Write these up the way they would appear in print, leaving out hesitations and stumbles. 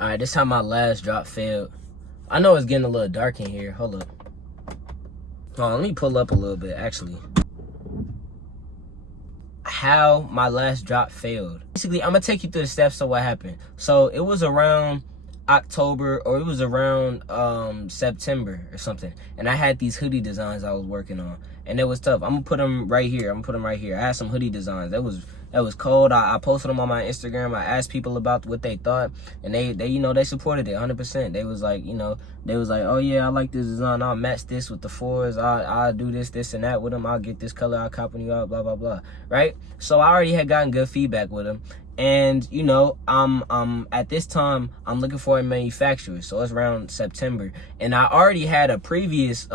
Alright, this is how my last drop failed. I know it's getting a little dark in here. Hold up. Oh, let me pull up a little bit, actually. How my last drop failed. Basically, I'm going to take you through the steps of what happened. So, it was around October, or it was around September or something. And I had these hoodie designs I was working on. And it was tough. I'm going to put them right here. I had some hoodie designs. That was cold. I posted them on my Instagram. I asked people about what they thought, and they they supported it 100%. They was like, oh yeah, I like this design. I'll match this with the fours. I'll do this and that with them. I'll get this color. I'll copy you out. Blah blah blah. Right. So I already had gotten good feedback with them, and I'm at this time I'm looking for a manufacturer. So it's around September, and I already had a previous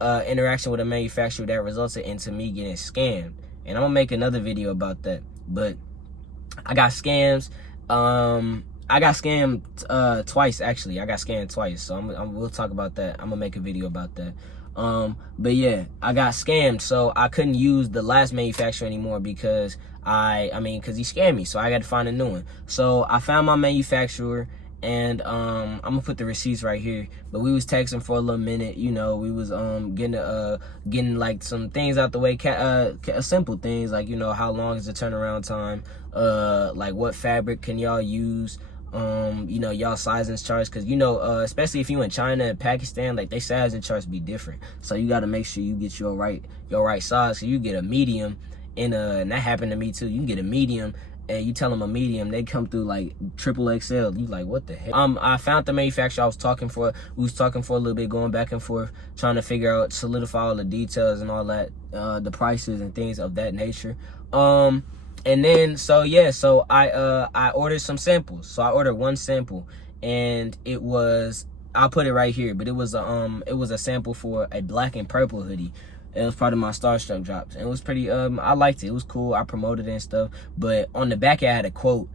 interaction with a manufacturer that resulted into me getting scammed. And I'm gonna make another video about that. But I got scams. I got scammed twice, actually. I got scammed twice. So we'll talk about that. I'm gonna make a video about that. But yeah, I got scammed. So I couldn't use the last manufacturer anymore because because he scammed me. So I got to find a new one. So I found my manufacturer. And I'm gonna put the receipts right here. But we was texting for a little minute, we was getting like some things out the way, simple things like how long is the turnaround time, like what fabric can y'all use, y'all sizing charts, because especially if you in China and Pakistan, like they sizing charts be different, so you got to make sure you get your right size. So you get a medium and that happened to me too. You can get a medium and you tell them a medium, they come through like triple XL. You like, what the heck? I found the manufacturer I was talking for. We was talking for a little bit, going back and forth, trying to figure out, solidify all the details and all that, the prices and things of that nature. And then, so I ordered some samples. So I ordered one sample, and it was, I'll put it right here, but it was a sample for a black and purple hoodie. It was part of my Starstruck drops. And it was pretty, I liked it. It was cool. I promoted it and stuff. But on the back, I had a quote,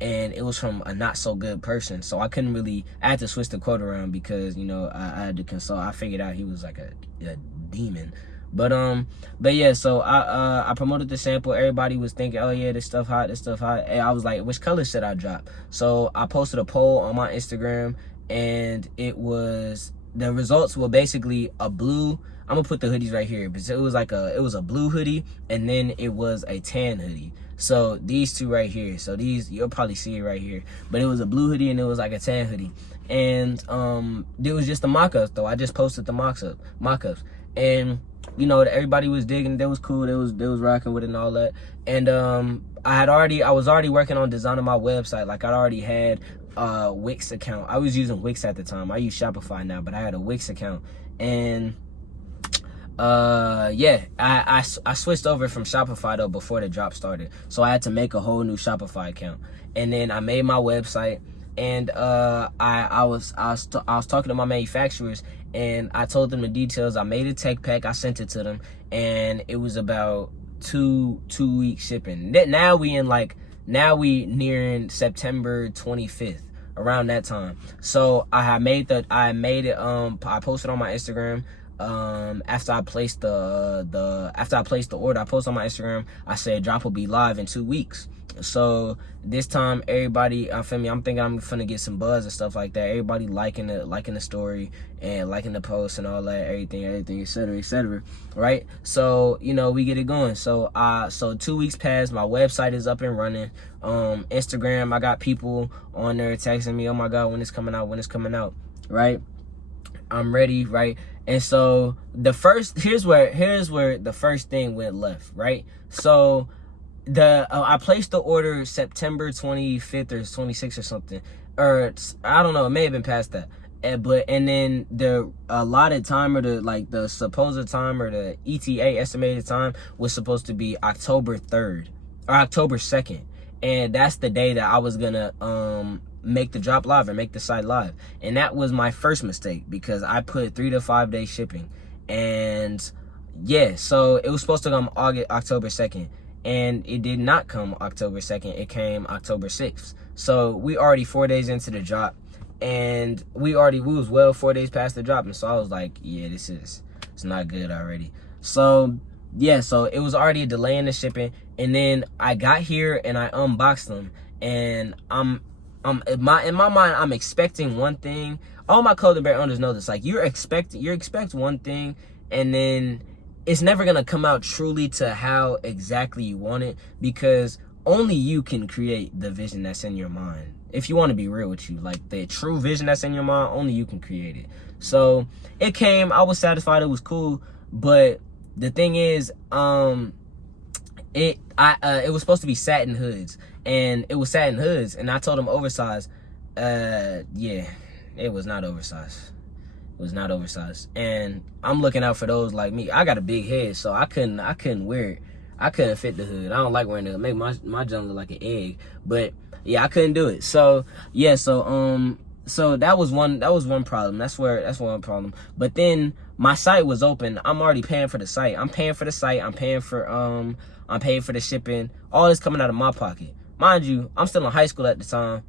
and it was from a not so good person. So I couldn't really, I had to switch the quote around because, I had to consult. I figured out he was like a demon. But yeah, so I promoted the sample. Everybody was thinking, oh yeah, this stuff hot. And I was like, which color should I drop? So I posted a poll on my Instagram, and the results were basically a blue. I'm gonna put the hoodies right here, but it was a blue hoodie, and then it was a tan hoodie. So these two right here, so these, you'll probably see it right here, but it was a blue hoodie and it was like a tan hoodie. And it was just the mock-ups though. I just posted the mock-ups, and everybody was digging. That was cool. They was rocking with it and all that. And I was already working on designing my website. Like I already had a Wix account. I was using Wix at the time. I use Shopify now, but I had a Wix account. And I switched over from Shopify though before the drop started, so I had to make a whole new Shopify account. And then I made my website, and I was talking to my manufacturers, and I told them the details. I made a tech pack, I sent it to them, and it was about two week shipping. Now we nearing September 25th, around that time. So I posted on my Instagram. After I placed the order, I posted on my Instagram. I said drop will be live in 2 weeks. So this time, everybody, I'm thinking I'm finna get some buzz and stuff like that. Everybody liking the story and liking the post and all that, everything, etc., right? So we get it going. So 2 weeks passed. My website is up and running. Instagram, I got people on there texting me, oh my god, when it's coming out, right? I'm ready, right? And so here's where the first thing went left, right? So I placed the order September 25th or 26th or something, or I don't know, it may have been past that. And then the allotted time, or the supposed time, or the ETA, estimated time, was supposed to be October 3rd or October 2nd. And that's the day that I was gonna make the drop live or make the site live. And that was my first mistake, because I put 3 to 5 day shipping. And yeah, so it was supposed to come October 2nd, and it did not come October 2nd. It came October 6th. So we already 4 days into the drop, and we was well 4 days past the drop. And so I was like, yeah, it's not good already. So yeah, so it was already a delay in the shipping. And then I got here and I unboxed them, and in my mind, I'm expecting one thing. All my clothing brand owners know this. Like, you expect one thing, and then it's never gonna come out truly to how exactly you want it, because only you can create the vision that's in your mind. If you want to be real with you, like, the true vision that's in your mind, only you can create it. So it came. I was satisfied. It was cool. But the thing is, it was supposed to be satin hoods, and it was satin hoods, and I told them oversized. Yeah, it was not oversized. It was not oversized, and I'm looking out for those like me. I got a big head, so I couldn't wear it. I couldn't fit the hood. I don't like wearing it. Make my junk look like an egg. But yeah, I couldn't do it. So yeah, so that was one problem. That's one problem. But then my site was open. I'm already paying for the site. I'm paying for the shipping. All this coming out of my pocket. Mind you, I'm still in high school at the time.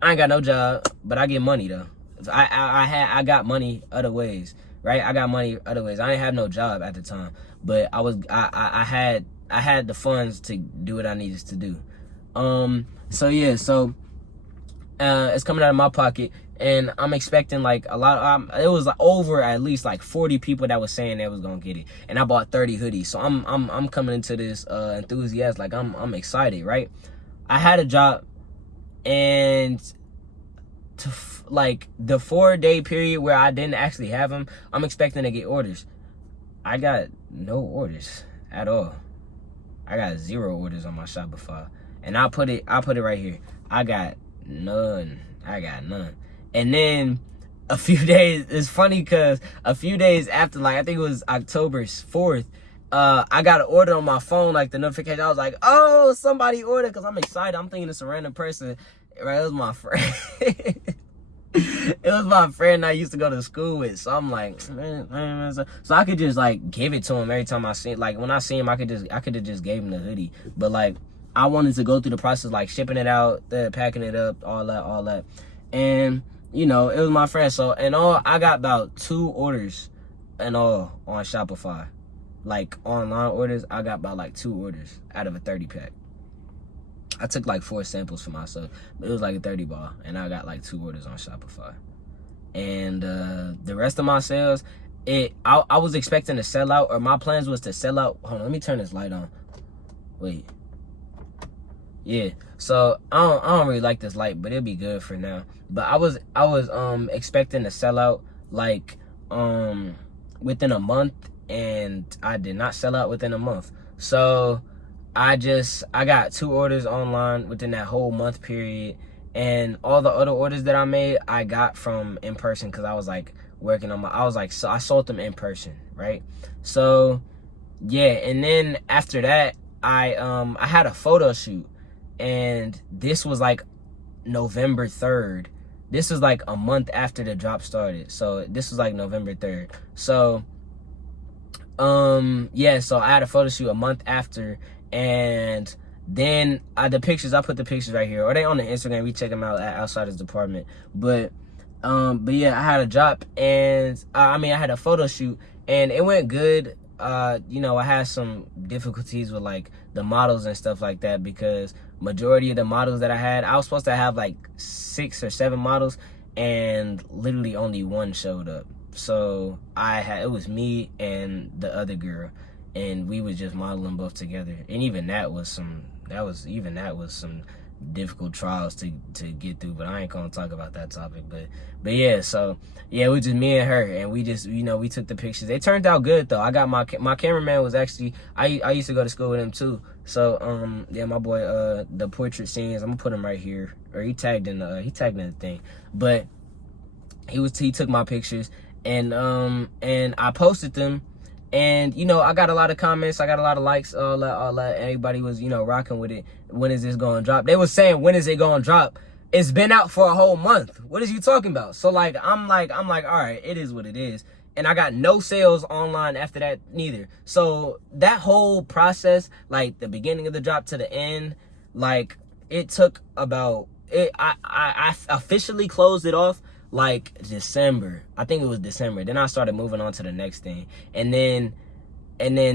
I ain't got no job, but I get money though. I got money other ways, right? I got money other ways. I didn't have no job at the time, but I had the funds to do what I needed to do. So yeah, so it's coming out of my pocket, and I'm expecting like a lot. It was over at least like 40 people that was saying they was gonna get it, and I bought 30 hoodies. So I'm coming into this enthusiastic, like I'm excited, right? I had a job, and like the 4-day period where I didn't actually have them, I'm expecting to get orders. I got no orders at all. I got 0 orders on my Shopify, and I'll put it right here. I got none. And then a few days, it's funny because a few days after, like I think it was October 4th, I got an order on my phone, like the notification. I was like, oh, somebody ordered, because I'm excited. I'm thinking it's a random person. Right, it was my friend. It was my friend I used to go to school with. So I'm like, man. So I could just like give it to him every time I see it. Like when I see him, I could have just gave him the hoodie. But like I wanted to go through the process, like shipping it out, packing it up, all that. And you know, it was my friend. So in all, I got about 2 orders in all on Shopify. Like online orders, I got about like 2 orders out of a 30 pack. I took like 4 samples for myself, but it was like a 30 ball, and I got like 2 orders on Shopify. And the rest of my sales, I was expecting to sell out, or my plans was to sell out. Hold on, let me turn this light on. Wait. Yeah. So I don't really like this light, but it'll be good for now. But I was expecting to sell out like within a month, and I did not sell out within a month. So I got 2 orders online within that whole month period, and all the other orders that I made, I got from in person, because I was like working on so I sold them in person, right? So yeah, and then after that, I had a photo shoot, and this was like November 3rd. This was like a month after the drop started. So this was like November 3rd. So yeah, so I had a photo shoot a month after. And then the pictures, I put the pictures right here, or they on the Instagram. We check them out at Outsiders Department. But yeah, I had a drop, and I had a photo shoot, and it went good. You know, I had some difficulties with like the models and stuff like that, because majority of the models that I was supposed to have like 6 or 7 models, and literally only 1 showed up. So it was me and the other girl, and we was just modeling both together. And even that was some difficult trials to get through, but I ain't gonna talk about that topic. But yeah, so yeah, it was just me and her, and we just, you know, we took the pictures. They turned out good though. I got my cameraman was actually, I used to go to school with him too. So yeah, my boy, the portrait scenes, I'm gonna put him right here, or he tagged in the thing. But he took my pictures, and I posted them. And, you know, I got a lot of comments. I got a lot of likes, all that. Everybody was, you know, rocking with it. When is this going to drop? They was saying, when is it going to drop? It's been out for a whole month. What is you talking about? So, like, I'm like, all right, it is what it is. And I got no sales online after that neither. So that whole process, like the beginning of the drop to the end, like it took about, I officially closed it off like December. I think it was December. Then I started moving on to the next thing. And then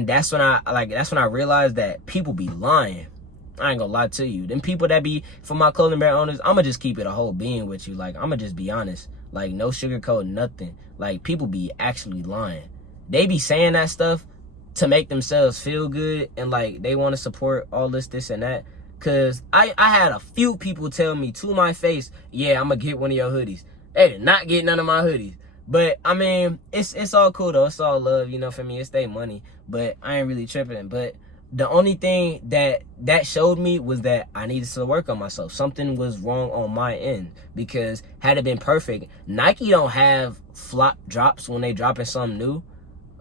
that's when I realized that people be lying. I ain't gonna lie to you. Them people that be, for my clothing brand owners, I'ma just keep it a whole being with you. Like, I'ma just be honest. Like, no sugarcoat, nothing. Like, people be actually lying. They be saying that stuff to make themselves feel good, and like they want to support all this and that. Cause I had a few people tell me to my face, yeah, I'm gonna get one of your hoodies. They did not get none of my hoodies. But I mean, it's all cool though. It's all love, you know, for me. It's their money. But I ain't really tripping. But the only thing that showed me was that I needed to work on myself. Something was wrong on my end, because had it been perfect, Nike don't have flop drops when they dropping something new.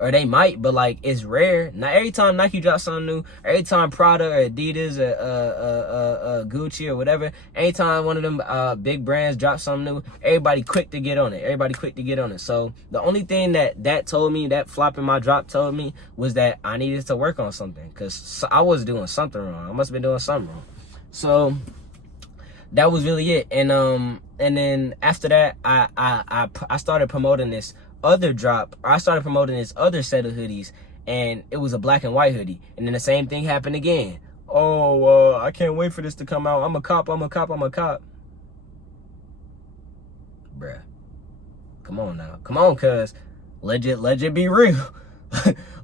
Or they might, but like, it's rare. Not every time Nike drops something new, every time Prada or Adidas or Gucci or whatever, anytime one of them big brands drop something new, everybody quick to get on it. So the only thing that told me, that flop in my drop told me, was that I needed to work on something, because I was doing something wrong. I must have been doing something wrong. So that was really it. And then after that, I started promoting this other drop, or I started promoting this other set of hoodies, and it was a black and white hoodie. And then the same thing happened again. Oh, I can't wait for this to come out. I'm a cop. Bruh. Come on now. Come on, cuz. Legit be real.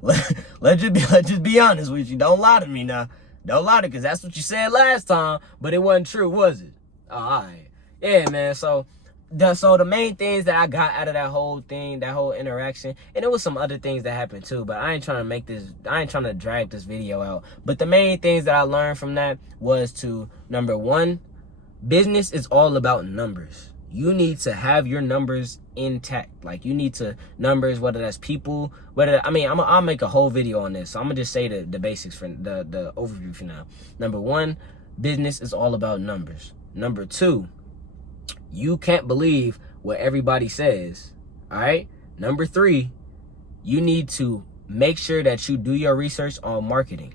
Let's just be honest with you. Don't lie to me now. Don't lie to, because that's what you said last time, but it wasn't true, was it? All right. Yeah, man. So the main things that I got out of that whole thing, that whole interaction, and there was some other things that happened too, but I ain't trying to drag this video out. But the main things that I learned from that was to, number one, business is all about numbers. You need to have your numbers intact. Like, you need to numbers, whether that's people, I'll make a whole video on this. So I'm gonna just say the basics for the overview for now. Number one, business is all about numbers. Number two, you can't believe what everybody says, all right? Number three, you need to make sure that you do your research on marketing.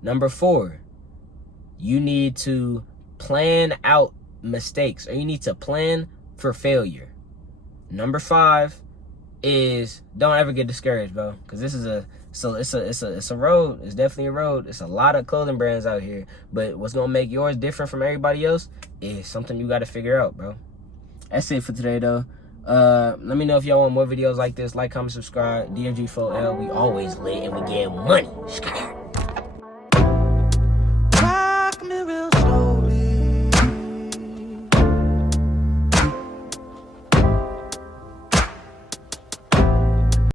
Number four, you need to plan out mistakes, or you need to plan for failure. Number five is, don't ever get discouraged, bro, because this is it's a road. It's definitely a road. It's a lot of clothing brands out here, but what's gonna make yours different from everybody else is something you got to figure out, bro. That's it for today, though. Let me know if y'all want more videos like this. Like, comment, subscribe. DMG4L. We always lit and we get money.